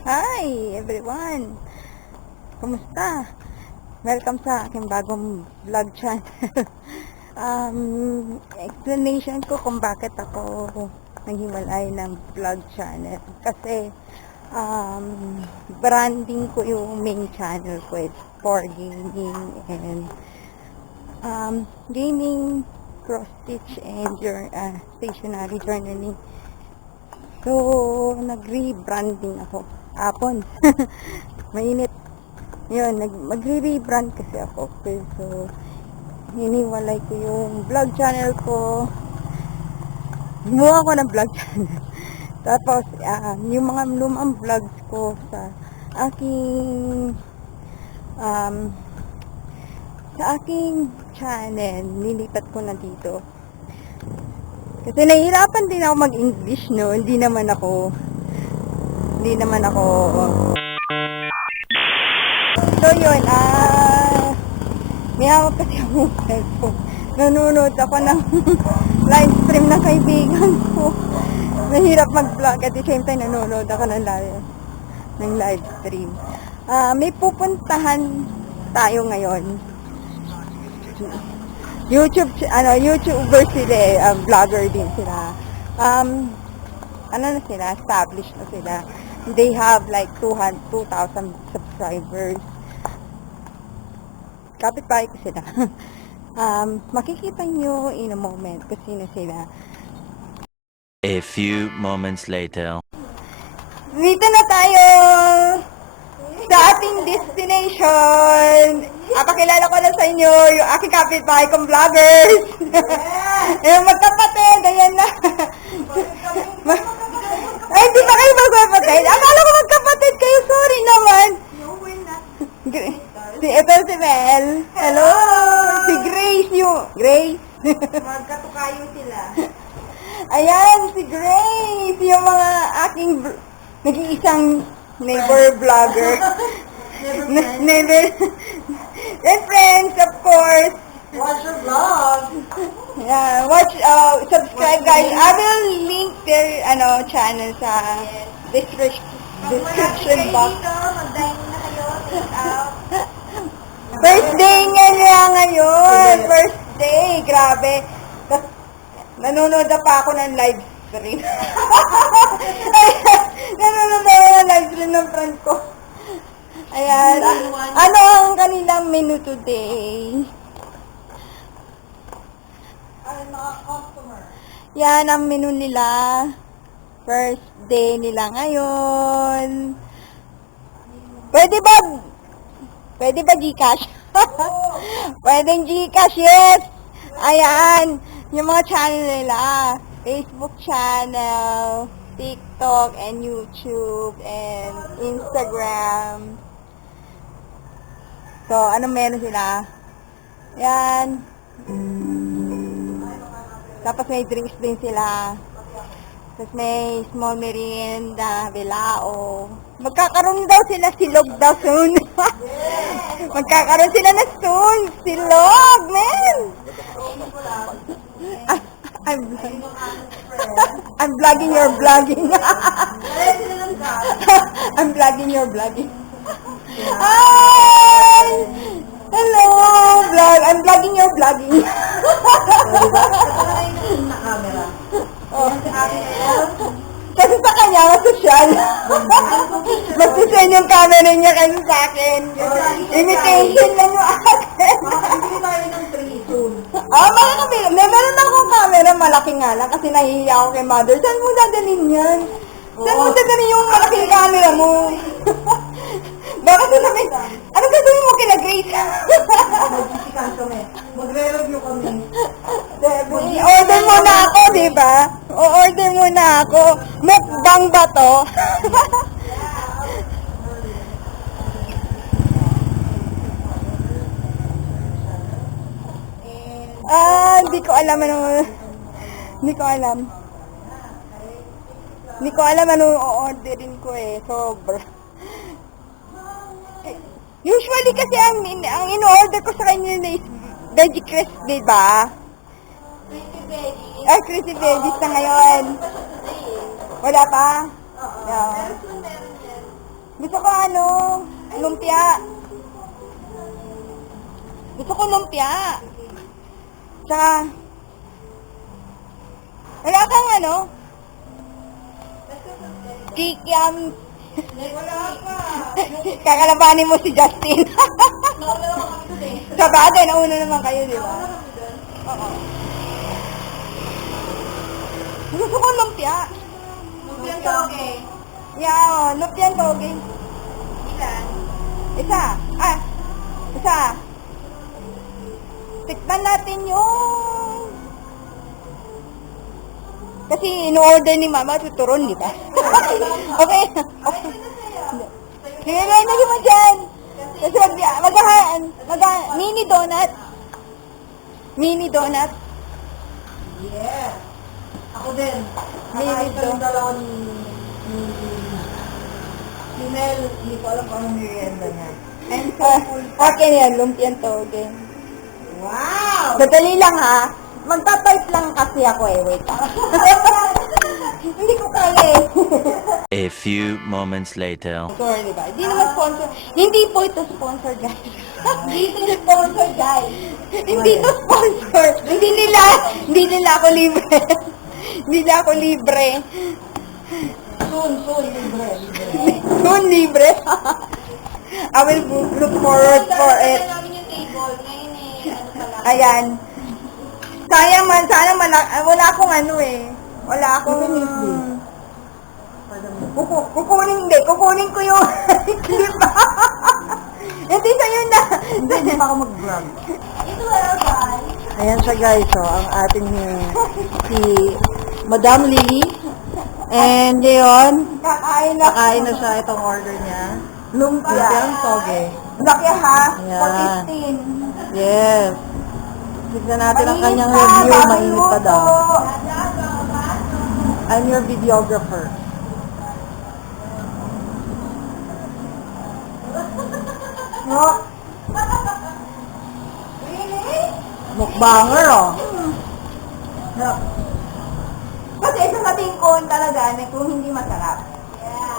Hi everyone! Kumusta? Welcome sa aking bagong vlog channel. Explanation ko kung bakit ako naghiwalay ng vlog channel. Kasi branding ko yung main channel ko is for gaming and gaming, cross-stitch and stationary journaling. So, nag-rebranding ako. Apon. Mainit. Yun, mag-rebrand kasi ako. So, hiniwalay ko yung vlog channel ko. Gumawa ko ng vlog channel. Tapos, yung mga lumang vlogs ko sa aking channel, nilipat ko na dito. Kasi nahihirapan din ako mag-English, no? Hindi naman ako so yun, may hawak kasi ako cellphone. Nanonood ako ng live stream ng kaibigan ko. Mahirap mag-vlog at the same time nanonood ako ng live stream. May pupuntahan tayo ngayon. YouTuber sila vlogger din sila. Established na sila. They have like 2,000 subscribers. Kapit-bahay ko sila. Makikita nyo in a moment kung sino sila. A few moments later. Dito na tayo sa ating destination. Pakilala ko na sa inyo yung aking kapitbahay kong vloggers. Yung magkapatid, ayan na. Ay, di ba kayo magkapatid? Akala ko magkapatid kayo, sorry naman. Ito si Mel. Hello. Si Grace yung... Grace? Magkatukayo sila. Ayan, si Grace. Yung mga aking nag-iisang neighbor vlogger. Neighbor. And friends, of course. Watch your vlog. Yeah, subscribe guys. I will link their channel sa description box. Mag-dine na kayo. Take out. First day niya ngayon. First day. Grabe. Tas, nanonood na pa ako ng live stream. Nanonood na ako ng live stream ng friend ko. Ayan. Ano ang kanilang menu today? Ay, mga customer. Yan ang menu nila. First day nila ngayon. Pwede ba Gcash? Pwedeng Gcash, yes! Ayan, yung mga channel nila. Facebook channel, TikTok, and YouTube, and Instagram. So, ano meron sila? Yan. Tapos may drinks din sila. Tapos may small merienda, bilao. Magkakaroon daw sila silog daw soon. Magkakaroon sila na soon. Silog, man! I'm vlogging your vlogging. I'm vlogging your vlogging. Hi! Hello, vlog. I'm vlogging your vlogging. Na camera. Oh. Kasi sa kanya, masosyal. Masosyal yung camera niya kasi sa akin. Imitation lang yung akin. Makakabili tayo ng 3 soon. Makakabili. Meron akong camera, malaki nga lang kasi nahihiya ako kay mother. Saan mo dadalhin yan? Saan mo dadalhin yung malaking camera mo? Baka sasabihin, ano gagawin mo kina Grace? Mag-isikan kami. Magre-review kami. I-order muna ako, di ba? O-order muna ako. Mukbang ba to? Hindi ko alam ano. Hindi ko alam. Hindi ko alam ano o-orderin ko eh. Sobra. Usually kasi ang in-order ko sa kanya is veggie crisp, di ba? Crispy veggies na ngayon. Wala pa? Yeah. Gusto ko ano, lumpia. Gusto ko lumpia. Tsaka, wala kang ano? Kikiam. Wala pa. Kakalabanin mo si Justin. Sa bagay, nauna naman kayo, di ba? Oo. Gusto ko lumpia. Lumpiang toge. Yeah, lumpiang toge. Ilan? Isa. Isa. Tikman natin yung... Kasi in-order ni Mama, tuturon, di ba? Okay. Sige, na mo dyan. Kasi mini donut. Mini donut. Yeah. Ako din. Mini Nakain pa rin donut. dalawa ni Nel. Hindi ko alam kung anong merienda niya. And okay yan, lumpiang toge. Wow! Dadali lang ha. Magta-type lang kasi ako eh. Wait lang. Hindi ko kaya eh. A few moments later. Sorry, di ba? Hindi naman sponsor. Hindi po ito sponsor, guys. Hindi ito sponsor, guys. Hindi ito sponsor. Hindi nila ako libre. Hindi nila ako libre. Soon, libre. Soon libre. I will look forward for it. namin yung table. Ngayon eh, ano pala. Ayan. Sayang man, sana wala akong ano eh. Wala akong... Kukunin ko yung clip. Hindi sa'yo na. Hindi pa ako mag-vlog. Ito wala guys. Ayan siya guys, so, ang ating si Madam Lily. And ngayon, Kakain kakain na siya itong order niya. Lumpiang toge. Laki ha? Ayan. For 15. Yes. Tignan natin ang Mainit kanyang pa, review. bagong Mainit pa daw. luto. I'm your videographer. No. Mukbanger, oh. No. Kasi sasabihin ko talaga na kung hindi masarap.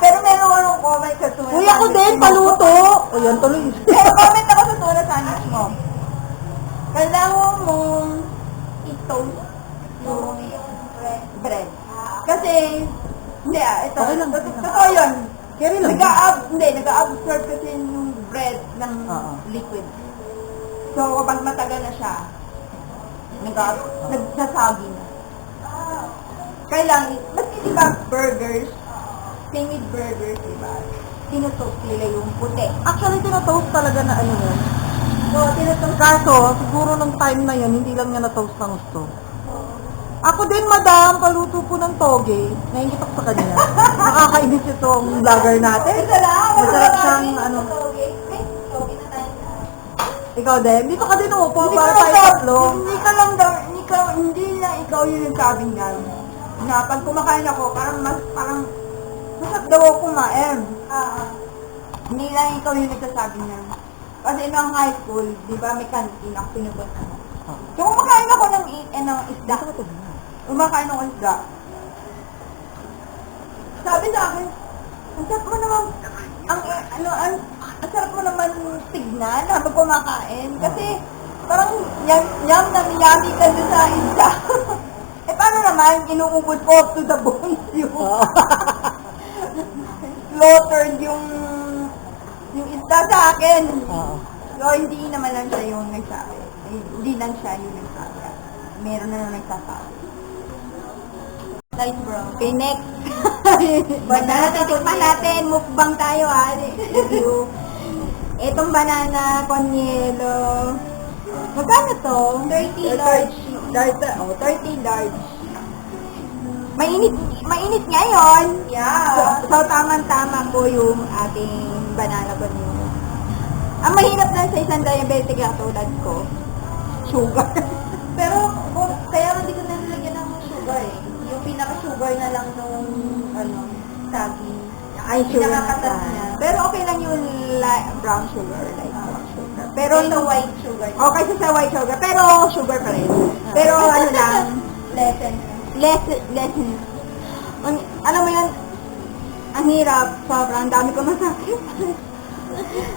Pero meron akong comment sa tuna. Uy, ako din, paluto. O, yan tuloy. Pero comment ako sa tuna sandwich mo. Kailangan mong i-toast yung bread. Kasi, hindi ito. Okay lang. Totoo yun. Carry lang. Nag-absorb kasi yung bread ng Oo. liquid. So, kapag matagal na siya, nagsasagi na. Kailangan, mas di ba burgers, same with burgers, di ba? Tinutoast nila yung puti. Actually, tinatoast talaga na ano yun. So, tinutoast. Kaso, siguro nung time na yun, hindi lang niya na-toast ng gusto. Ako din, madam, paluto po ng toge. Naingit ako sa kanya. Nakakainis itong vlogger natin. Masarap siyang, ano. Ikaw din? Dito ka din upo, para tayo tatlo. Hindi ka lang daw, hindi lang ikaw yung nagsabing yan. Na pag kumakain ako, parang masarap daw ako kumain. Hindi lang ikaw yung nagsasabi niyan. Kasi nung high school, di ba may canteen ako pinupunta. So kumakain ako ng isda. Kumakain ako ng isda. Sabi sa akin, ang sarap mo naman, ang sarap mo naman tignan habang kumakain. Kasi parang yum ka doon sa isda. Eh paano naman, inuubod ko up to the bones yung slaughtered yung isda sa akin. Oo. So, hindi naman lang siya yung nagsabi. Hindi lang siya yung nagsabi. Meron na nagsasabi. Nice bro. Okay, next. Tikman natin. Mukbang tayo ha. Review. Itong banana con yelo. Magkano to? 30 large. 30 large. Mainit ngayon. Yeah. So tama-tama po yung ating banana con yelo. Ang mahirap lang sa isang diabetic katulad ko, sugar. Pero kaya hindi ko nalagyan ng sugar eh. Yung pinaka-sugar na lang nung saging. Ay, pinaka-katas niya. Pero okay lang yung brown sugar, light brown sugar. Pero yung white sugar. Okay sa white sugar, pero sugar pa rin. Pero ano lang, lessen. Alam mo yun, Ang hirap, sobrang dami ko masakit.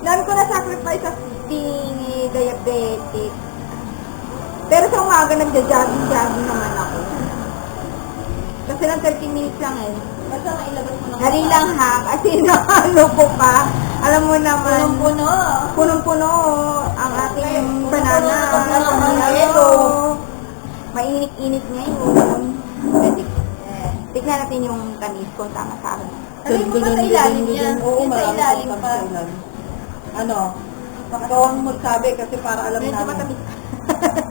Dami ko na-sacrifice sa being diabetic. Pero sa umaga nagja-jogging naman ako. Kasi lang 30 minutes lang eh. Basta mailabas mo ng Dali lang ha, kasi ano po pa. Alam mo naman, punong-puno. punong-puno ang aking banana. Punong-puno ang Ang yelo. Mainit-init ngayon. Tignan natin yung tamis kung tama sa akin. Alin mo pa sa ilalim yan? Oo, Yung sa marami ilalim pa pa. sa ilalim. Ano? Ikaw ang magsabi kasi para alam Medyo namin. matamis.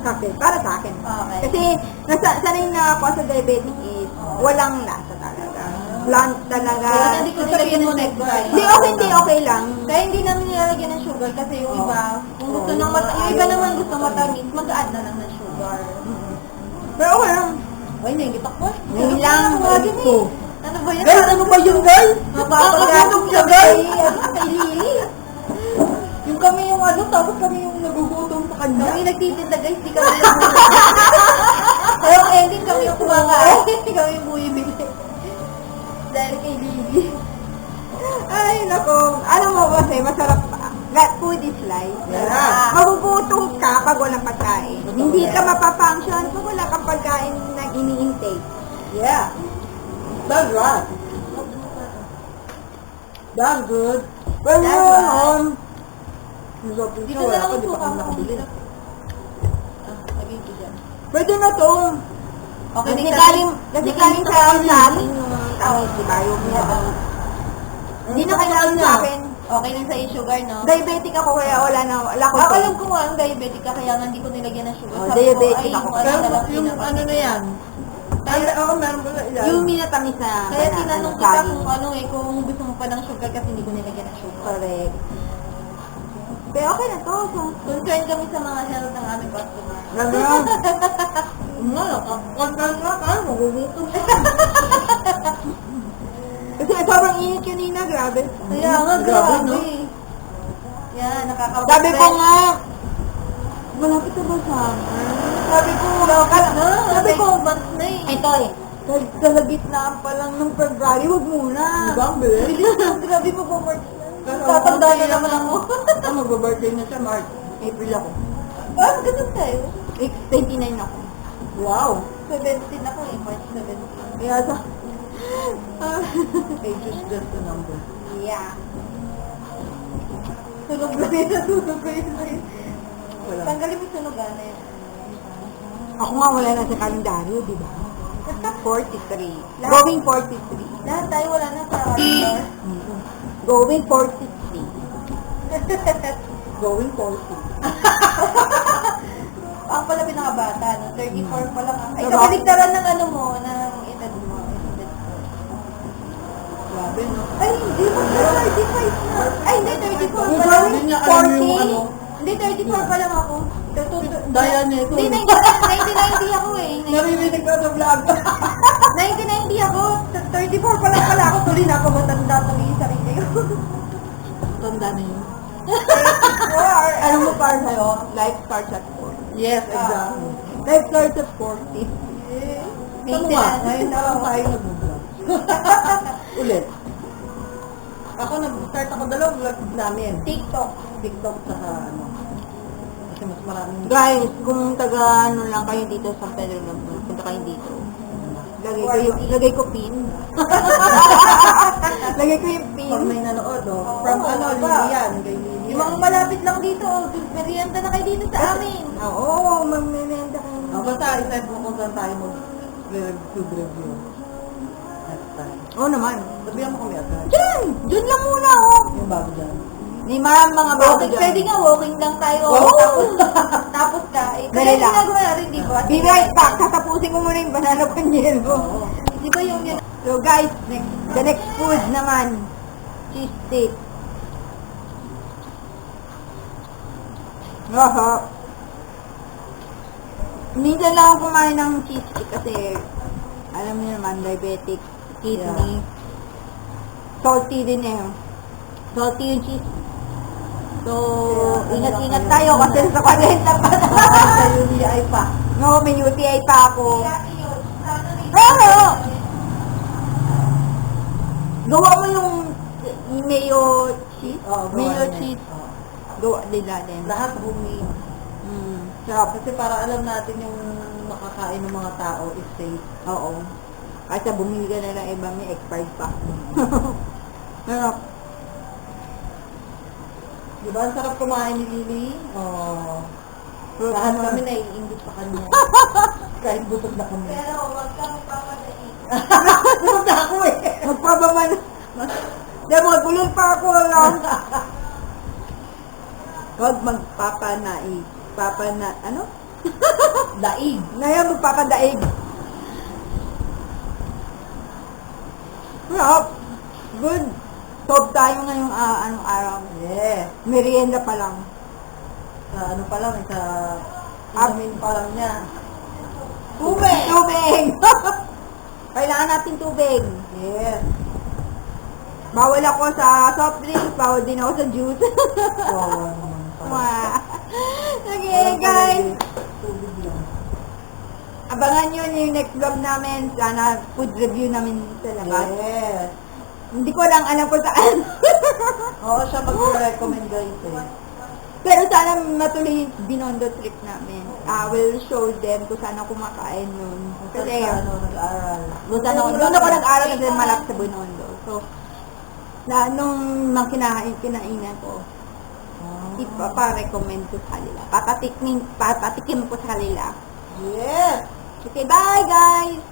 Okay, para sa akin. Okay. Kasi sanay na ako sa diabetic is walang lasa talaga. Blunt talaga. Kaya hindi ko nilagyan ng sugar. Hindi, okay lang. Kaya hindi namin nilalagyan ng sugar kasi yung iba, kung gusto ng yung iba naman gusto matamis, mag-add na lang ng sugar. Pero okay lang. Ay, naingitak ko. Ngayon lang. Ano ba yan? Guys, ano ba yun, guys? Napapagano'n siya, guys. Kay Lily. Yung kami yung ano, tapos kami yung nagugutom sa kanya. Kami nagtitinda, guys. Di kami nagugutom. Kaya yung ending kami yung kumakain. Kami yung bumibili. Dahil kay Lily. Ay, nako. Alam mo kasi, masarap pa. That food is life. Yeah. Magugutom ka pag walang pagkain. Hindi ka mapafunction pag wala kang pagkain na ini-intake. Yeah. That's right. That's good. Well, That's yun, right. Dito Dito na lang ako, yung di pa suka kami mo. nakabili. Lagay ko dyan. Pwede na to. Okay, Kasi galing sa atin yung tamis, di ba? Yung hindi na kailangan sa akin. Okay lang sa yung sugar, no? Diabetic ako kaya wala ko. Alam ko nga, ang diabetic ka, kaya nga hindi ko nilagyan ng sugar. Oh, Sabi ko, diabetic ay, ako. yung ano Pero na lang yung pinaka- ano na yan. Ay, ako meron ko na ilan. Yung minatamis na Kaya banana, tinanong ano, kita saging. kung ano eh, kung gusto mo pa ng sugar kasi hindi ko nilagyan ng sugar. Correct. Pero okay na to. Concerned kami sa mga health ng aming customer. Ganun. Nga, nakakagdan nga ka, magugutom siya. Kasi sobrang init kanina, grabe. Kaya nga, Grabe, grabe. no? Yan, nakakabot. Sabi ko nga, malapit na ba summer? Sabi ko, Sabi ko, months na eh. ito eh. Sa gitnaan pa lang ng February, wag muna. Di ba ang bilis? Bilis na, grabe mo po, March. Pero Tatanda okay na naman ako. Ako magbe-birthday na siya, March. April ako. Parang ganun tayo. 29 ako. Wow. 17 ako eh, March 17. Kaya sa... Age is just a number. yeah. Sunog na yun, sunog ko yun. Wala. Tanggalin mo yung sunog na yun. Ako nga wala na sa kalendaryo, di ba? 43. Lahat. Going 43. Lahat tayo wala na sa calendar. Going 43. Going 40. Ako pala pinakabata, no? 34 pa lang. Ay, Diba? kabaligtaran ng ano mo, ng edad mo. Grabe, no? Ay, hindi mo na 35 na. Ay, hindi, 34 pa Hindi lang. niya alam yung 40? ano. Hindi, 34 pa lang ako. Daya nito. Hindi, 1990 ako eh. Naririnig ko sa vlog. 1990 ako. 34 pa lang pala ako. Tuloy na ako matanda tuloy yung sarili ko. Tanda na yun. Ano mo para sa'yo? Life starts at 40. Yes, exactly. Life starts at 40. Ano nga? Ngayon na lang tayo nag-vlog. Ulit. Ako nag-start ako dalawang vlog namin. TikTok. TikTok sa ano. Kasi mas maraming... Guys, kung taga ano lang kayo dito sa Pedro lang, punta kayo dito. Lagay ko pin. Lagay ko yung pin. Pag may nanood, oh. From Oo, ano, ba? Lilian. Kay Lilian. Yung mga malapit lang dito, oh, merienda na kayo dito sa amin. Oo, magmemenda kayo. Oh, basta isip mo kung saan tayo mag-food review. Next time. Oo naman. Sabihan mo kami agad. Diyan! Diyan lang muna, oh. Yung bago dyan. May mga bago Walking, dyan. pwede nga walking lang tayo. Wow. Tapos ka. Eh, Dali kaya lang. ginagawa natin, di ba? Be right back. Tatapusin ko muna yung banana panyel ko. Di ba yung yun? So guys, the next food naman, cheese stick. Aha. Minsan lang ako kumain ng cheese stick kasi alam niyo naman, diabetic, kidney. Salty din eh. Salty yung cheese. So, ingat-ingat tayo kasi sa kwalenta pa na. Sa UTI pa. No, may UTI pa ako. Oo! Gawa mo yung Oo, gawa Mayo niya. cheese. Oo. Gawa nila din. Lahat homemade. Sarap. Kasi para alam natin yung makakain ng mga tao is safe. Oo. Kasi bumili ka na ng iba, may expired pa. Sarap. Diba? Ang sarap kumain ni Lily. Oo. Lahat kami naiingit sa kanya. Kahit busog na kami. Pero wag kami papadaig. Busog na ako eh. Magpabaman. Diyan mga gulol pa ako lang. Huwag magpapanaig. Ano? Daig. Ngayon magpapadaig. Sarap. Good. Solve tayo ngayong anong araw. Yes. Merienda pa lang. Sa ano pa lang, sa amin pa lang niya. Tubig! Tubig! Kailangan natin tubig. Yes. Bawal ako sa soft drinks, bawal din ako sa juice. Wow, naman pala. Wow. Okay, guys. Tubig lang. Abangan nyo yung next vlog namin. Sana food review namin sa labas. Yes. Hindi ko lang alam kung saan. Oo, siya mag-recommend guys eh. Pero sana matuloy yung Binondo trip namin. We'll show them kung saan ako kumakain nun. Kasi, Sa ano, nag-aaral. doon ako nag-aral kasi malapit sa Binondo. So, nung kinainan ko, ipapa-recommend ko sa kanila. Papatikim ko sa kanila. Yes. Okay, bye guys!